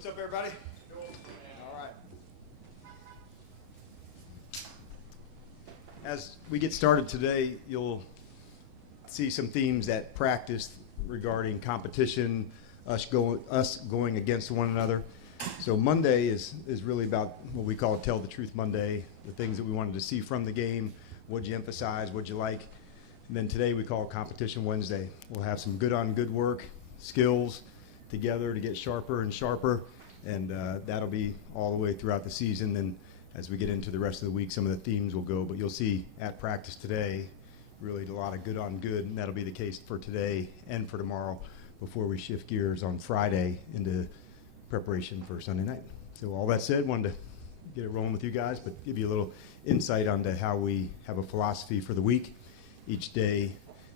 What's up, everybody? All right. As we get started today, you'll see some themes at practice regarding competition, us going against one another. So Monday is really about what we call Tell the Truth Monday, the things that we wanted to see from the game, what'd you emphasize, what'd you like. And then today we call Competition Wednesday. We'll have some good-on-good work, skills together to get sharper and sharper, and that'll be all the way throughout the season. And as we get into the rest of the week, some of the themes will go, but you'll see at practice today really a lot of good-on-good, and that'll be the case for today and for tomorrow before we shift gears on Friday into preparation for Sunday night. So all that said, wanted to get it rolling with you guys, but give you a little insight onto how we have a philosophy for the week. Each day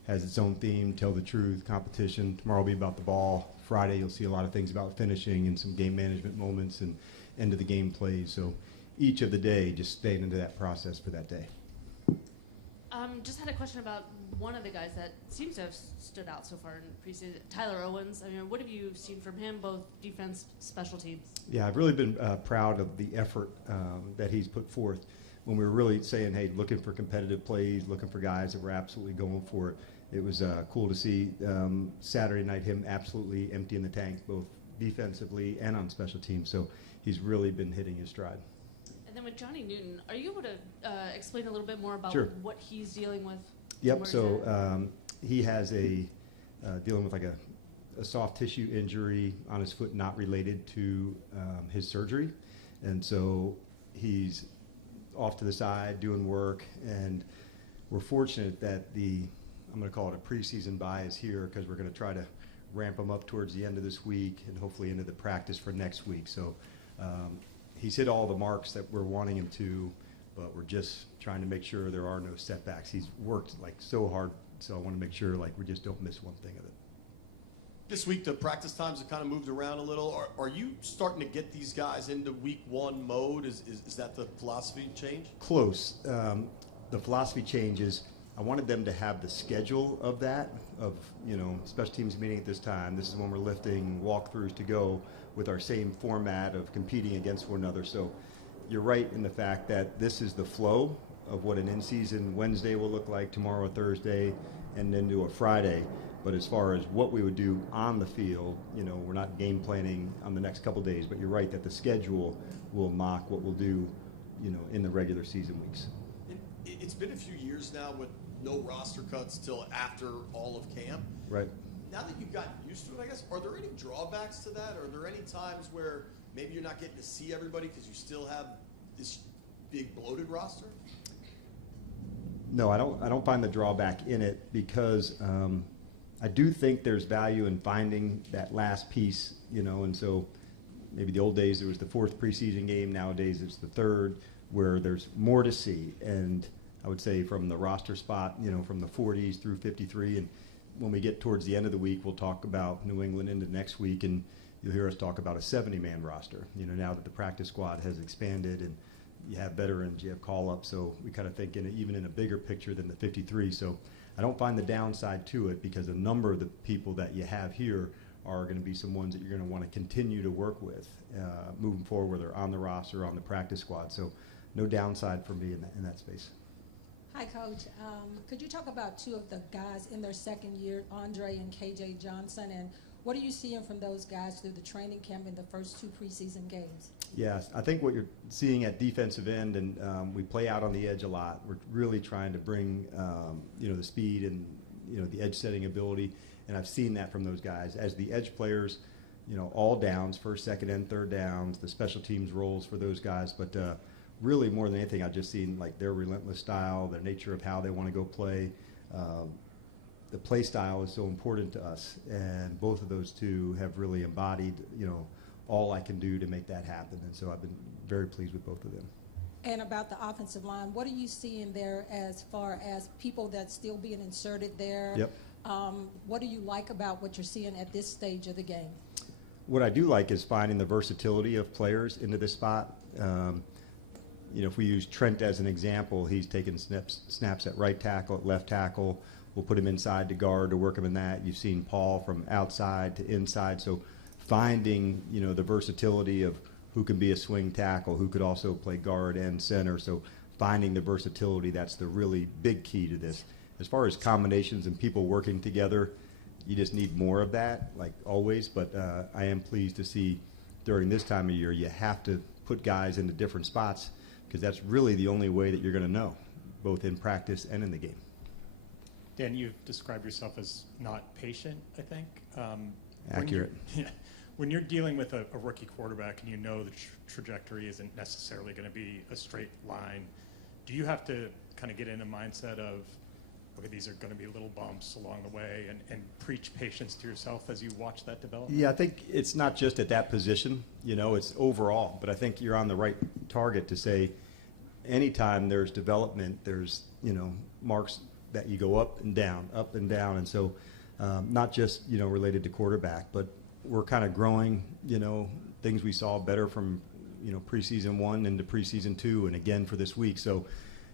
has its own theme, tell the truth, competition. Tomorrow will be about the ball. Friday you'll see a lot of things about finishing and some game management moments and end of the game plays. So each of the day, just staying into that process for that day. Just had a question about one of the guys that seems to have stood out so far in preseason, Tyler Owens. I mean, what have you seen from him, both defense, special teams? Yeah, I've really been proud of the effort that he's put forth. When we were really saying, hey, looking for competitive plays, looking for guys that were absolutely going for it, it was cool to see Saturday night him absolutely emptying the tank, both defensively and on special teams. So he's really been hitting his stride. And then with Johnny Newton, are you able to explain a little bit more about Sure. what he's dealing with? Yep, so he has dealing with like a soft tissue injury on his foot not related to his surgery. And so he's off to the side doing work, and we're fortunate that I'm going to call it a preseason bye is here, because we're going to try to ramp him up towards the end of this week and hopefully into the practice for next week. So he's hit all the marks that we're wanting him to, but we're just trying to make sure there are no setbacks. He's worked like so hard, so I want to make sure like we just don't miss one thing of it. This week, the practice times have kind of moved around a little. Are you starting to get these guys into week one mode? Is that the philosophy change? Close. The philosophy change is I wanted them to have the schedule of that, of, special teams meeting at this time. This is when we're lifting, walkthroughs to go with our same format of competing against one another. So you're right in the fact that this is the flow of what an in-season Wednesday will look like, tomorrow a Thursday, and then to a Friday. But as far as what we would do on the field, we're not game planning on the next couple days, but you're right that the schedule will mock what we'll do, in the regular season weeks. It's been a few years now with no roster cuts till after all of camp. Right. Now that you've gotten used to it, I guess, are there any drawbacks to that? Are there any times where maybe you're not getting to see everybody because you still have this big bloated roster? No, I don't find the drawback in it, because I do think there's value in finding that last piece, and so maybe the old days it was the fourth preseason game, nowadays it's the third, where there's more to see. And I would say from the roster spot, from the 40s through 53, and when we get towards the end of the week, we'll talk about New England into next week, and you'll hear us talk about a 70-man roster, now that the practice squad has expanded and you have veterans, you have call-ups, so we kind of think even in a bigger picture than the 53. So I don't find the downside to it, because a number of the people that you have here are going to be some ones that you're going to want to continue to work with moving forward, whether on the roster or on the practice squad. So no downside for me in that space. Hi, Coach. Could you talk about two of the guys in their second year, Andre and KJ Johnson, and what are you seeing from those guys through the training camp in the first two preseason games? Yes, I think what you're seeing at defensive end, and we play out on the edge a lot. We're really trying to bring, the speed and, the edge setting ability, and I've seen that from those guys. As the edge players, all downs, first, second, and third downs, the special teams roles for those guys, but really more than anything, I've just seen like their relentless style, their nature of how they want to go play. The play style is so important to us, and both of those two have really embodied, all I can do to make that happen. And so I've been very pleased with both of them. And about the offensive line, what are you seeing there as far as people that's still being inserted there? Yep. What do you like about what you're seeing at this stage of the game? What I do like is finding the versatility of players into this spot. If we use Trent as an example, he's taken snaps at right tackle, at left tackle. We'll put him inside to guard to work him in that. You've seen Paul from outside to inside. So finding, the versatility of who can be a swing tackle, who could also play guard and center. So finding the versatility, that's the really big key to this. As far as combinations and people working together, you just need more of that, like always. But I am pleased to see during this time of year, you have to put guys into different spots because that's really the only way that you're going to know, both in practice and in the game. Dan, you've described yourself as not patient, I think. Accurate. When you're dealing with a rookie quarterback and you know the trajectory isn't necessarily going to be a straight line, do you have to kind of get in a mindset of, okay, these are going to be little bumps along the way and preach patience to yourself as you watch that develop? Yeah, I think it's not just at that position, it's overall. But I think you're on the right target to say anytime there's development, there's, marks that you go up and down. And so not just, related to quarterback, but we're kind of growing, things we saw better from, preseason 1 into preseason 2 and again for this week. So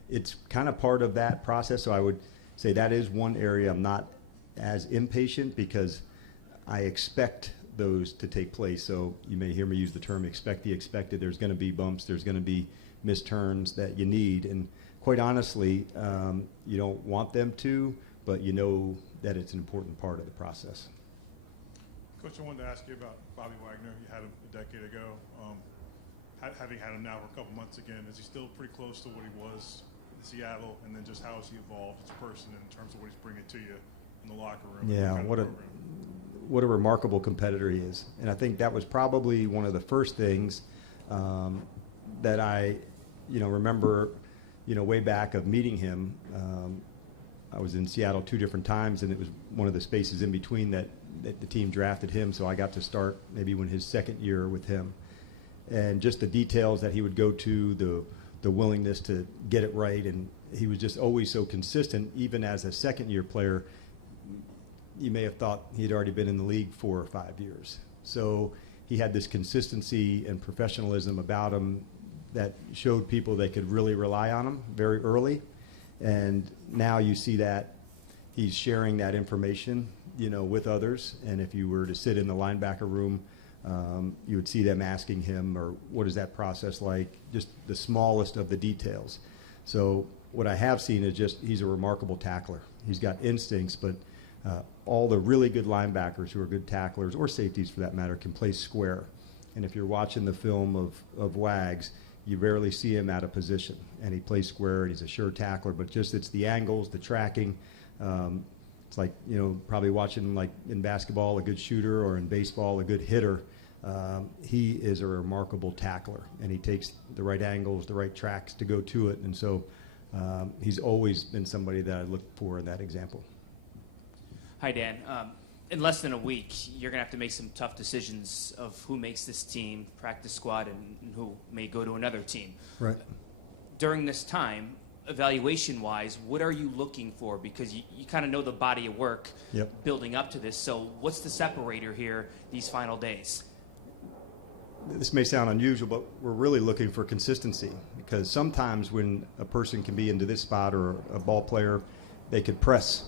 it's kind of part of that process. So I would say that is one area I'm not as impatient because I expect those to take place. So you may hear me use the term expect the expected. There's going to be bumps. There's going to be missed turns that you need. And quite honestly, you don't want them to, but you know that it's an important part of the process. Coach, I wanted to ask you about Bobby Wagner. You had him a decade ago. Having had him now for a couple months again, is he still pretty close to what he was in Seattle? And then just how has he evolved as a person in terms of what he's bringing to you in the locker room? Yeah, what a remarkable competitor he is. And I think that was probably one of the first things that I, remember, way back of meeting him. I was in Seattle 2 different times, and it was one of the spaces in between that the team drafted him, so I got to start maybe when his second year with him. And just the details that he would go to, the willingness to get it right, and he was just always so consistent. Even as a second-year player, you may have thought he had already been in the league 4 or 5 years. So he had this consistency and professionalism about him that showed people they could really rely on him very early. And now you see that he's sharing that information, with others. And if you were to sit in the linebacker room, you would see them asking him, or what is that process like? Just the smallest of the details. So what I have seen is just he's a remarkable tackler. He's got instincts, but all the really good linebackers who are good tacklers, or safeties for that matter, can play square. And if you're watching the film of Wags, you rarely see him out of position. And he plays square, and he's a sure tackler, but just it's the angles, the tracking. It's like, probably watching, like in basketball, a good shooter, or in baseball, a good hitter. He is a remarkable tackler, and he takes the right angles, the right tracks to go to it. And so he's always been somebody that I look for in that example. Hi, Dan. In less than a week, you're going to have to make some tough decisions of who makes this team, practice squad, and who may go to another team. Right. During this time, evaluation-wise, what are you looking for? Because you kind of know the body of work building up to this. So what's the separator here these final days? This may sound unusual, but we're really looking for consistency, because sometimes when a person can be into this spot, or a ball player, they could press,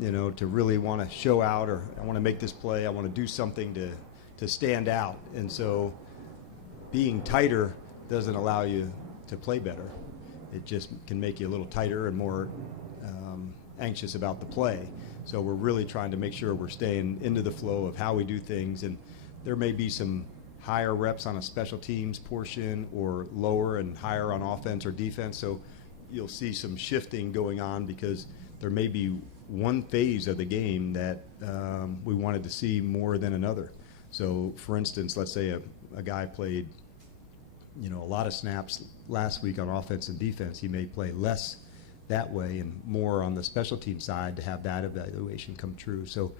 to really want to show out, or I want to make this play, I want to do something to stand out. And so being tighter doesn't allow you to play better. It just can make you a little tighter and more anxious about the play. So we're really trying to make sure we're staying into the flow of how we do things. And there may be some higher reps on a special teams portion, or lower and higher on offense or defense. So you'll see some shifting going on, because there may be one phase of the game that we wanted to see more than another. So, for instance, let's say a guy played, a lot of snaps last week on offense and defense. He may play less that way and more on the special team side to have that evaluation come true. So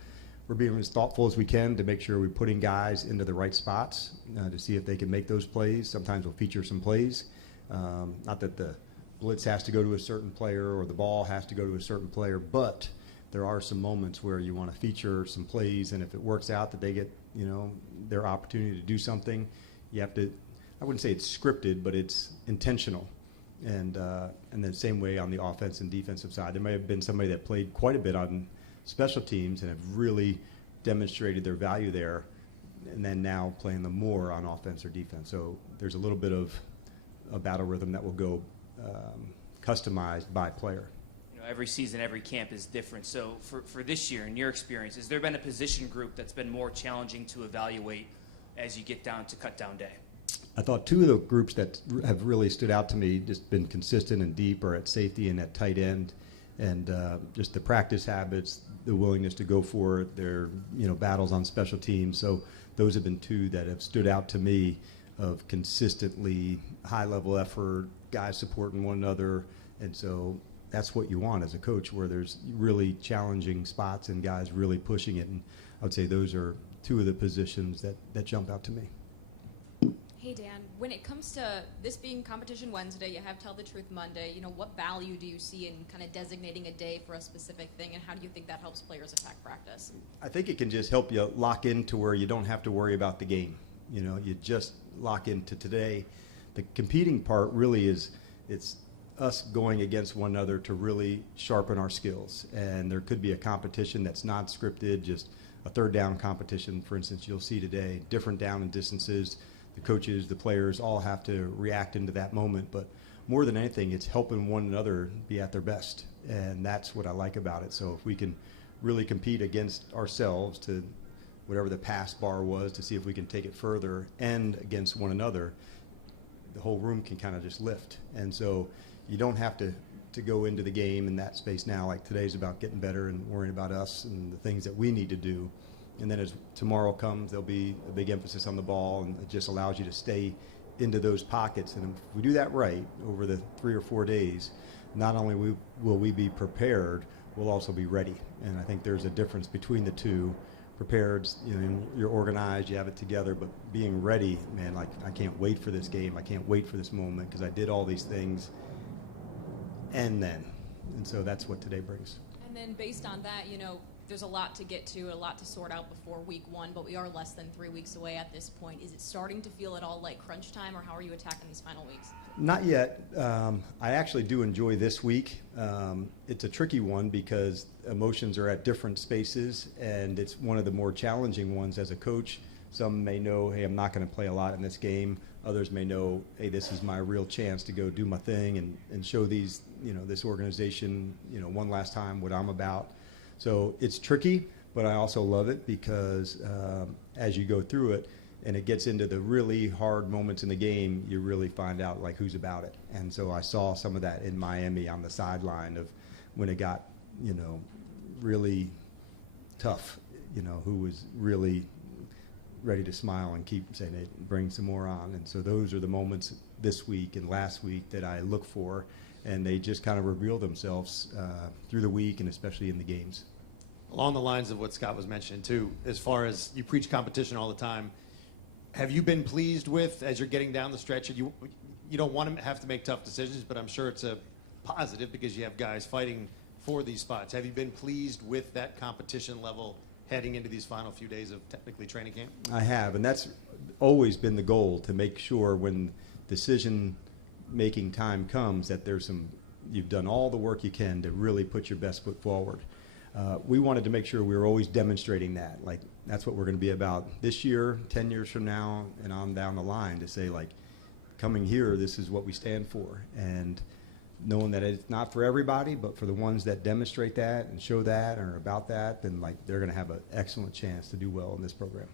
we're being as thoughtful as we can to make sure we're putting guys into the right spots to see if they can make those plays. Sometimes we'll feature some plays. Not that the blitz has to go to a certain player or the ball has to go to a certain player, but there are some moments where you want to feature some plays, and if it works out that they get, their opportunity to do something, you have to, I wouldn't say it's scripted, but it's intentional. And then same way on the offense and defensive side. There may have been somebody that played quite a bit on special teams and have really demonstrated their value there. and then now playing them more on offense or defense. So there's a little bit of a battle rhythm that will go customized by player. You know, every season, every camp is different. So for this year, in your experience, has there been a position group that's been more challenging to evaluate as you get down to cut down day? I thought two of the groups that have really stood out to me, just been consistent and deep, are at safety and at tight end, and just the practice habits, the willingness to go for it, their battles on special teams. So those have been two that have stood out to me of consistently high level effort, guys supporting one another, and so that's what you want as a coach, where there's really challenging spots and guys really pushing it. And I would say those are two of the positions that jump out to me. Hey Dan, when it comes to this being Competition Wednesday, you have Tell the Truth Monday, what value do you see in kind of designating a day for a specific thing, and how do you think that helps players attack practice? I think it can just help you lock into where you don't have to worry about the game. You just lock into today. The competing part really is, it's us going against one another to really sharpen our skills. And there could be a competition that's not scripted, just a third down competition, for instance, you'll see today, different down and distances. The coaches, the players all have to react into that moment. But more than anything, it's helping one another be at their best. And that's what I like about it. So if we can really compete against ourselves to whatever the past bar was, to see if we can take it further, and against one another, the whole room can kind of just lift. And so you don't have to go into the game in that space now. Like today's about getting better and worrying about us and the things that we need to do. And then as tomorrow comes, there'll be a big emphasis on the ball, and it just allows you to stay into those pockets. And if we do that right over the 3 or 4 days, not only will we be prepared, we'll also be ready. And I think there's a difference between the two. Prepared, you're organized, you have it together, but being ready, man, like I can't wait for this game. I can't wait for this moment because I did all these things. And so that's what today brings. And then based on that, there's a lot to get to, a lot to sort out before week 1, but we are less than 3 weeks away at this point. Is it starting to feel at all like crunch time, or how are you attacking these final weeks? Not yet. I actually do enjoy this week. It's a tricky one because emotions are at different spaces, and it's one of the more challenging ones as a coach. Some may know, hey, I'm not going to play a lot in this game. Others may know, hey, this is my real chance to go do my thing and show these, this organization, one last time what I'm about. So it's tricky, but I also love it because as you go through it and it gets into the really hard moments in the game, you really find out like who's about it. And so I saw some of that in Miami on the sideline of when it got, really tough, who was really ready to smile and keep saying, hey, bring some more on. And so those are the moments this week and last week that I look for. And they just kind of reveal themselves through the week and especially in the games. Along the lines of what Scott was mentioning, too, as far as you preach competition all the time, have you been pleased with, as you're getting down the stretch, you don't want to have to make tough decisions, but I'm sure it's a positive because you have guys fighting for these spots. Have you been pleased with that competition level heading into these final few days of technically training camp? I have, and that's always been the goal, to make sure when decision-making time comes that you've done all the work you can to really put your best foot forward. We wanted to make sure we were always demonstrating that. Like, that's what we're going to be about this year, 10 years from now, and on down the line, to say, like, coming here, this is what we stand for. And knowing that it's not for everybody, but for the ones that demonstrate that and show that or about that, then, like, they're going to have an excellent chance to do well in this program.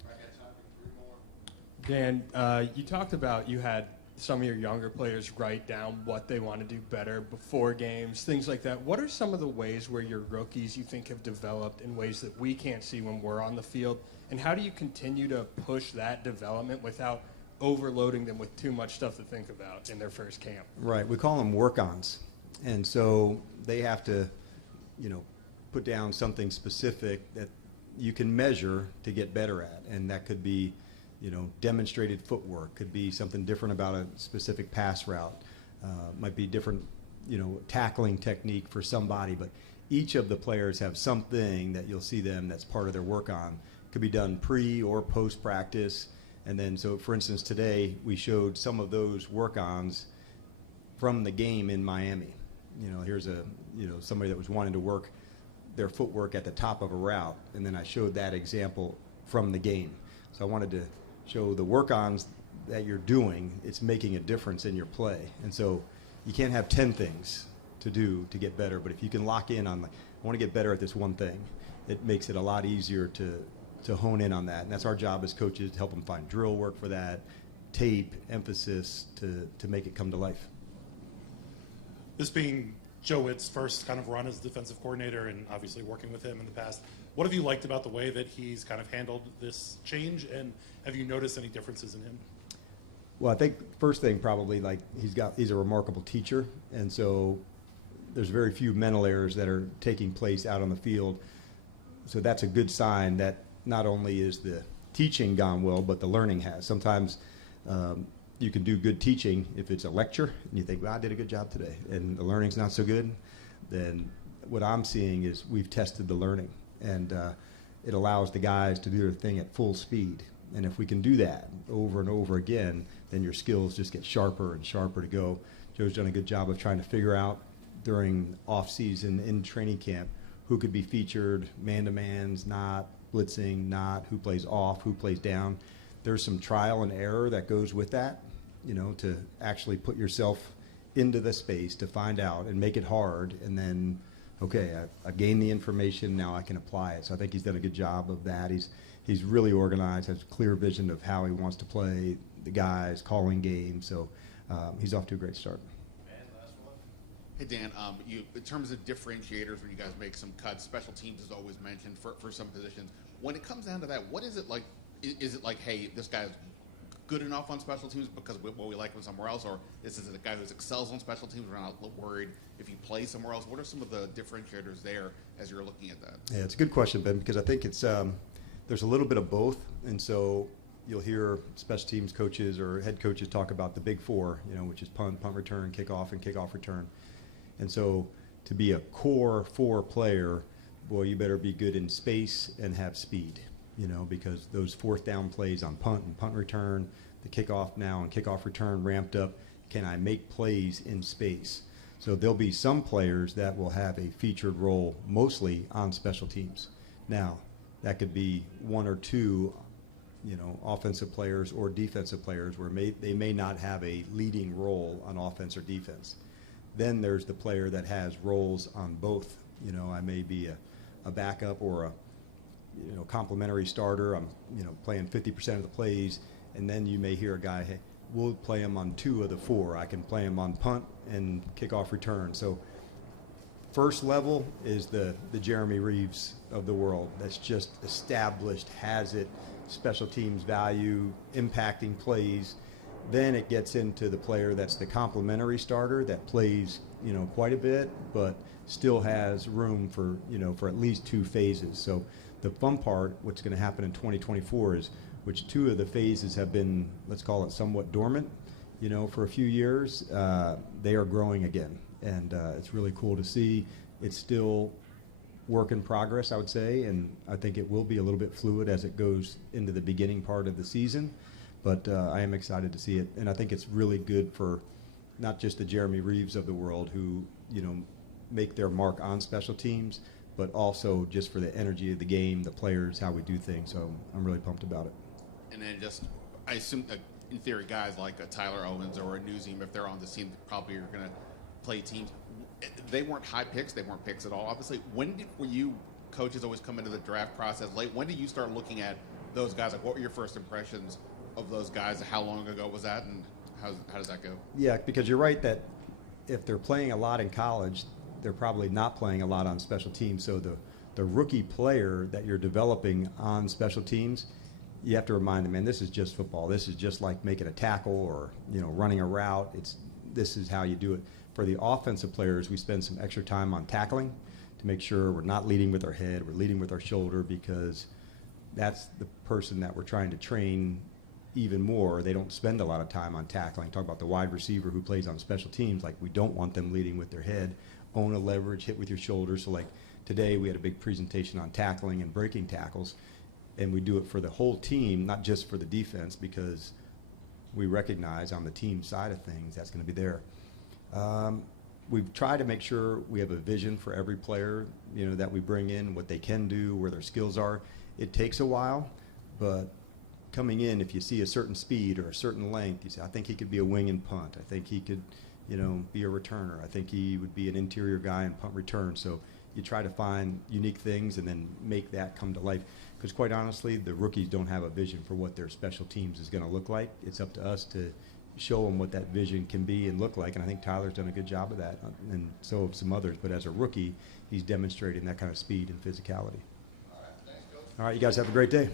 I got time for 3 more. Dan, you talked about you had some of your younger players write down what they want to do better before games, things like that. What are some of the ways where your rookies you think have developed in ways that we can't see when we're on the field? And how do you continue to push that development without overloading them with too much stuff to think about in their first camp? Right. We call them work-ons. And so they have to, put down something specific that you can measure to get better at. And that could be demonstrated footwork, could be something different about a specific pass route, might be different, tackling technique for somebody, but each of the players have something that you'll see them that's part of their work on. Could be done pre or post practice. And then, so for instance, today we showed some of those work-ons from the game in Miami. Here's somebody that was wanting to work their footwork at the top of a route, and then I showed that example from the game. So I wanted to show the work-ons that you're doing, it's making a difference in your play. And so you can't have 10 things to do to get better, but if you can lock in on, like, I want to get better at this one thing, it makes it a lot easier to hone in on that. And that's our job as coaches, to help them find drill work for that, tape, emphasis, to make it come to life. This being Joe Witt's first kind of run as defensive coordinator, and obviously working with him in the past, what have you liked about the way that he's kind of handled this change, and have you noticed any differences in him? Well, I think first thing probably, like, he's a remarkable teacher, and so there's very few mental errors that are taking place out on the field. So that's a good sign that not only is the teaching gone well, but the learning has. Sometimes you can do good teaching if it's a lecture and you think, well, I did a good job today, and the learning's not so good. Then what I'm seeing is we've tested the learning, and it allows the guys to do their thing at full speed. And if we can do that over and over again, then your skills just get sharper and sharper to go. Joe's done a good job of trying to figure out during off-season in training camp who could be featured, man-to-mans, not, blitzing, not, who plays off, who plays down. There's some trial and error that goes with that, you know, to actually put yourself into the space to find out and make it hard, and then, okay, I gained the information, now I can apply it. So I think he's done a good job of that. He's really organized, has a clear vision of how he wants to play the guys, calling games. So he's off to a great start. Hey, Dan, in terms of differentiators, when you guys make some cuts, special teams is always mentioned for some positions. When it comes down to that, what is it like? Is it like, hey, this guy's good enough on special teams because we like him somewhere else, or is it a guy who excels on special teams? We're not worried if he plays somewhere else. What are some of the differentiators there as you're looking at that? Yeah, it's a good question, Ben, because I think it's there's a little bit of both, and so you'll hear special teams coaches or head coaches talk about the big four, you know, which is punt, punt return, kickoff, and kickoff return. And so to be a core four player, boy, you better be good in space and have speed, you know, because those fourth down plays on punt and punt return, the kickoff now and kickoff return ramped up, can I make plays in space? So there'll be some players that will have a featured role mostly on special teams. Now, that could be one or two, you know, offensive players or defensive players where they may not have a leading role on offense or defense. Then there's the player that has roles on both. You know, I may be a backup or a, you know, complementary starter. I'm, you know, playing 50% of the plays, and then you may hear a guy, hey, we'll play him on 2 of the 4. I can play him on punt and kickoff return. So first level is the Jeremy Reeves of the world. That's just established, has it, special teams value, impacting plays. Then it gets into the player that's the complementary starter that plays, you know, quite a bit, but still has room for, you know, for at least 2 phases. So the fun part, what's going to happen in 2024 is which 2 of the phases have been, let's call it somewhat dormant, you know, for a few years, they are growing again. And it's really cool to see. It's still work in progress, I would say, and I think it will be a little bit fluid as it goes into the beginning part of the season. But I am excited to see it, and I think it's really good for not just the Jeremy Reeves of the world who, you know, make their mark on special teams, but also just for the energy of the game, the players, how we do things. So I'm really pumped about it. And then just, I assume, in theory, guys like a Tyler Owens or a Newsroom, if they're on the team, probably are going to play teams. They weren't high picks. They weren't picks at all. Obviously, were you coaches always come into the draft process late? When did you start looking at those guys? Like, what were your first impressions of those guys? How long ago was that, and how does that go? Yeah, because you're right that if they're playing a lot in college, they're probably not playing a lot on special teams. So the rookie player that you're developing on special teams, you have to remind them, man, this is just football. This is just like making a tackle or, you know, running a route. This is how you do it. For the offensive players, we spend some extra time on tackling to make sure we're not leading with our head, we're leading with our shoulder, because that's the person that we're trying to train even more. They don't spend a lot of time on tackling. Talk about the wide receiver who plays on special teams. Like, we don't want them leading with their head. Own a leverage, hit with your shoulder. So like today we had a big presentation on tackling and breaking tackles, and we do it for the whole team, not just for the defense, because we recognize on the team side of things that's going to be there. We've tried to make sure we have a vision for every player, you know, that we bring in, what they can do, where their skills are. It takes a while, but coming in, if you see a certain speed or a certain length, you say, I think he could be a wing and punt. I think he could, be a returner. I think he would be an interior guy in punt return. So you try to find unique things and then make that come to life. Because quite honestly, the rookies don't have a vision for what their special teams is going to look like. It's up to us to show them what that vision can be and look like. And I think Tyler's done a good job of that, and so have some others. But as a rookie, he's demonstrating that kind of speed and physicality. All right, you guys have a great day.